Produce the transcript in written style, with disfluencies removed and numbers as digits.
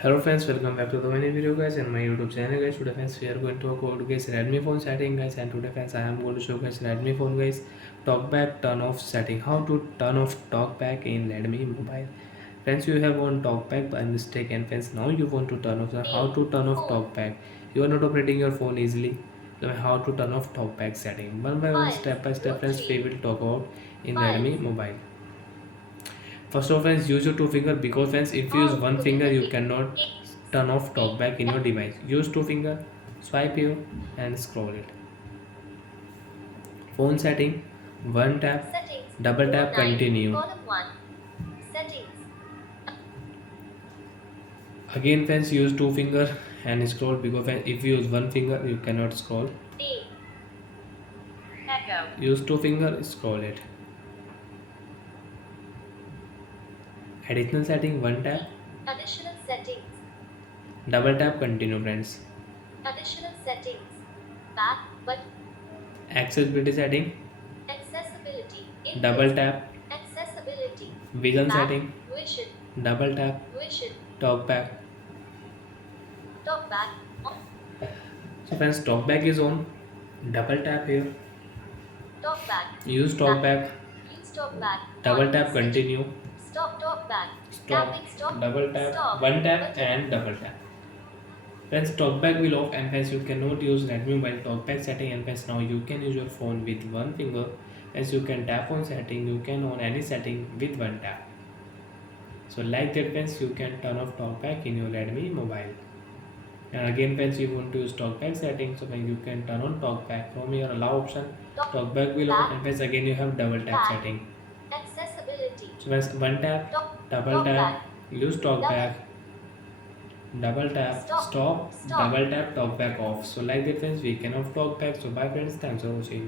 Hello friends, welcome back to the mini video guys and my YouTube channel guys. Today friends we are going to go to guys Redmi phone setting guys, and today friends I am going to show guys Redmi phone guys talkback turn off setting. How to turn off talkback in Redmi mobile. Friends, you have on talkback by mistake, and friends now you want to turn off. So how to turn off talkback? You are not operating your phone easily. So how to turn off talkback setting? One by one, step by step friends we will talk about in Redmi mobile. First of all, friends, use your two finger, because friends, if you use one finger, you cannot turn off talkback in your device. Use two finger, swipe here and scroll it. Phone setting, one tap, double tap, continue. Again, friends, use two finger and scroll, because friends, if you use one finger, you cannot scroll. Use two finger, scroll it. Additional setting, one tap, Additional settings. double tap, continue friends. Additional settings. Back but Accessibility setting, accessibility. double tap, Accessibility. vision Back setting, vision. double tap, Vision. talkback. Talk back. So friends, talkback is on. Double tap here. Talk back. Use talkback. Use talk back. Double On tap, continue. Stop talk back. Stop. Tapping stop. Double tap. Stop. One tap Button. and double tap. Friends, talkback will off, and friends you cannot use Redmi mobile talkback setting, and friends now you can use your phone with one finger. As you can tap on setting, you can on any setting with one tap. So like that friends, you can turn off talkback in your Redmi mobile. And again friends, you want to use talkback settings, so then you can turn on talkback from your allow option. Talkback will on, and friends again you have double tap setting. Accessibility. So friends, one tap, double tap, use talkback, double tap, stop, double tap, talkback off. So like that friends, we can off talkback. So bye friends, thanks for watching.